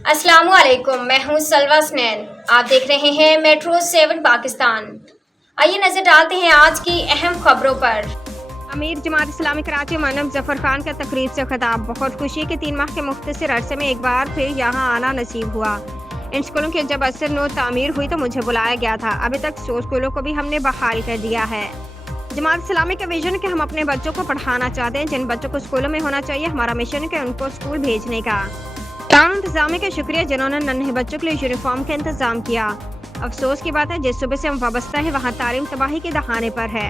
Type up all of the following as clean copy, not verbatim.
अस्सलाम वालेकुम, मैं हूं सलवा स्नैन। आप देख रहे हैं मेट्रो 7 पाकिस्तान। आइए नजर डालते हैं आज की अहम खबरों पर। अमीर जमात इस्लामी कराची मौलाना जफर खान का तकरीब से खिताब। बहुत खुशी कि 3 माह के मुख्तसर अरसे में एक बार फिर यहाँ आना नसीब हुआ। इन स्कूलों की जब असर नो तामीर हुई तो मुझे बुलाया गया था। अभी तक 100 स्कूलों को भी हमने बहाल कर दिया है। जमात इस्लामी का विजन है कि हम अपने बच्चों को पढ़ाना चाहते हैं। जिन बच्चों को स्कूलों में होना चाहिए, हमारा मिशन है कि उनको स्कूल भेजने का। टाउन इंतजामिया का शुक्रिया जिन्होंने नन्हे बच्चों के लिए यूनिफॉर्म का इंतजाम किया। अफसोस की बात है जिस सूबे से हम वाबस्ता है वहाँ तालीम तबाही के दहाने पर है।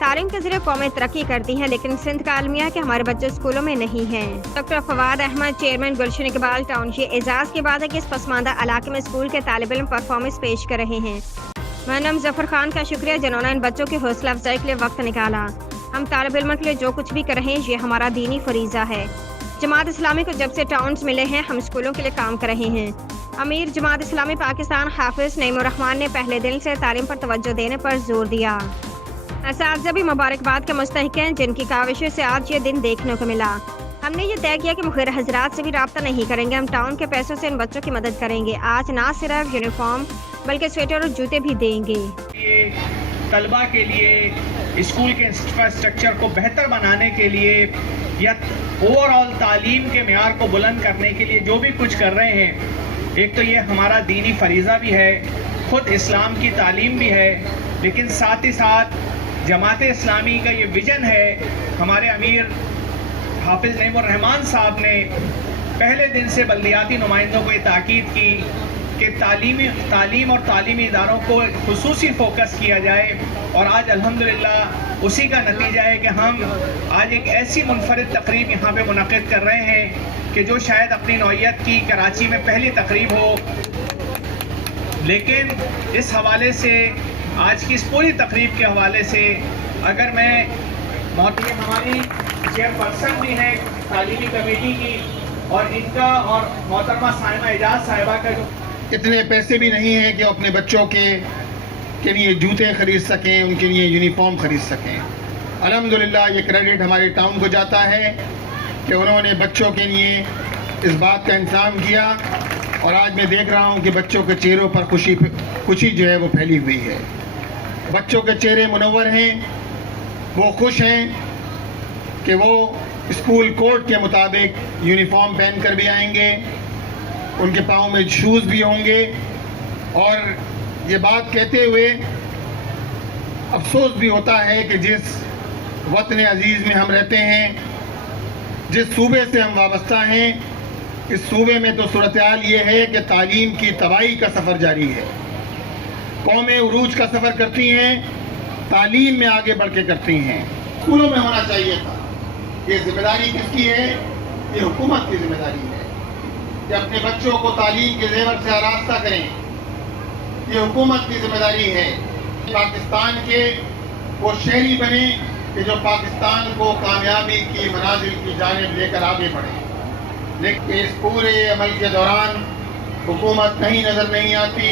तालीम के जरिए कौमें तरक्की करती हैं, लेकिन सिंध का अलमिया है कि हमारे बच्चे स्कूलों में नहीं हैं। डॉक्टर फवाद अहमद, चेयरमैन गुलशन इकबाल टाउन, ये एजाज की बात है कि इस पसमानदा इलाके में स्कूल के तालिब इल्म परफॉर्मेंस पेश कर रहे हैं। मौलाना जफर खान का शुक्रिया जिन्होंने इन बच्चों की हौसला अफजाई के लिए वक्त निकाला। हम तालिब इल्म के लिए जो कुछ भी कर रहे हैं ये हमारा दीनी फरीजा है। जमात इस्लामी को जब से टाउन्स मिले हैं हम स्कूलों के लिए काम कर रहे हैं। अमीर जमात इस्लामी पाकिस्तान हाफिज नईमुर रहमान ने पहले दिन से तालीम पर तवज्जो देने पर जोर दिया। असातिज़ा भी मुबारकबाद के मुस्तहिक हैं जिनकी काविशों से आज ये दिन देखने को मिला। हमने ये तय किया कि मुखबिर हजरात से भी रब्ता नहीं करेंगे। हम टाउन के पैसों से इन बच्चों की मदद करेंगे। आज ना सिर्फ यूनिफॉर्म बल्कि स्वेटर और जूते भी देंगे। तलबा के लिए स्कूल के इंफ्रास्ट्रक्चर को बेहतर बनाने के लिए या ओवरऑल तालीम के मेयार को बुलंद करने के लिए जो भी कुछ कर रहे हैं, एक तो ये हमारा दीनी फरीज़ा भी है, खुद इस्लाम की तालीम भी है, लेकिन साथ ही साथ जमात इस्लामी का ये विजन है। हमारे अमीर हाफिज नईमुर रहमान साहब ने पहले दिन से बल्दियाती नुमाइंदों को ये ताकीद की कि तालीम और तालीमी इदारों को खुसूसी फोकस किया जाए, और आज अल्हम्दुलिल्लाह उसी का नतीजा है कि हम आज एक ऐसी मुनफरिद तकरीब यहाँ पे मुनक़िद कर रहे हैं कि जो शायद अपनी नौइयत की कराची में पहली तकरीब हो। लेकिन इस हवाले से आज की इस पूरी तकरीब के हवाले से अगर मैं हमारी चेयरपर्सन भी हैं तालीमी कमेटी की, और इनका और मोहतरमा साहिबा एजाज साहिबा का जो इतने पैसे भी नहीं हैं कि वो अपने बच्चों के लिए जूते खरीद सकें, उनके लिए यूनिफॉर्म खरीद सकें। अल्हम्दुलिल्लाह ये क्रेडिट हमारे टाउन को जाता है कि उन्होंने बच्चों के लिए इस बात का इंतजाम किया, और आज मैं देख रहा हूँ कि बच्चों के चेहरों पर खुशी जो है वो फैली हुई है। बच्चों के चेहरे मुनव्वर हैं, वो खुश हैं कि वो स्कूल कोड के मुताबिक यूनिफॉर्म पहन कर भी आएंगे, उनके पाँव में शूज़ भी होंगे। और ये बात कहते हुए अफसोस भी होता है कि जिस वतन अजीज़ में हम रहते हैं, जिस सूबे से हम वाबस्ता हैं, इस सूबे में तो सूरत हाल ये है कि तालीम की तबाही का सफ़र जारी है। कौमें उरूज का सफ़र करती हैं, तालीम में आगे बढ़ के करती हैं। स्कूलों में होना चाहिए था। ये जिम्मेदारी किसकी है? ये हुकूमत की जिम्मेदारी है कि अपने बच्चों को तालीम के ज़ेवर से आरास्ता करें। ये हुकूमत की जिम्मेदारी है पाकिस्तान के वो शहरी बने कि जो पाकिस्तान को कामयाबी की मनाजिल की जानिब लेकर आगे बढ़े। लेकिन इस पूरे अमल के दौरान हुकूमत कहीं नज़र नहीं आती।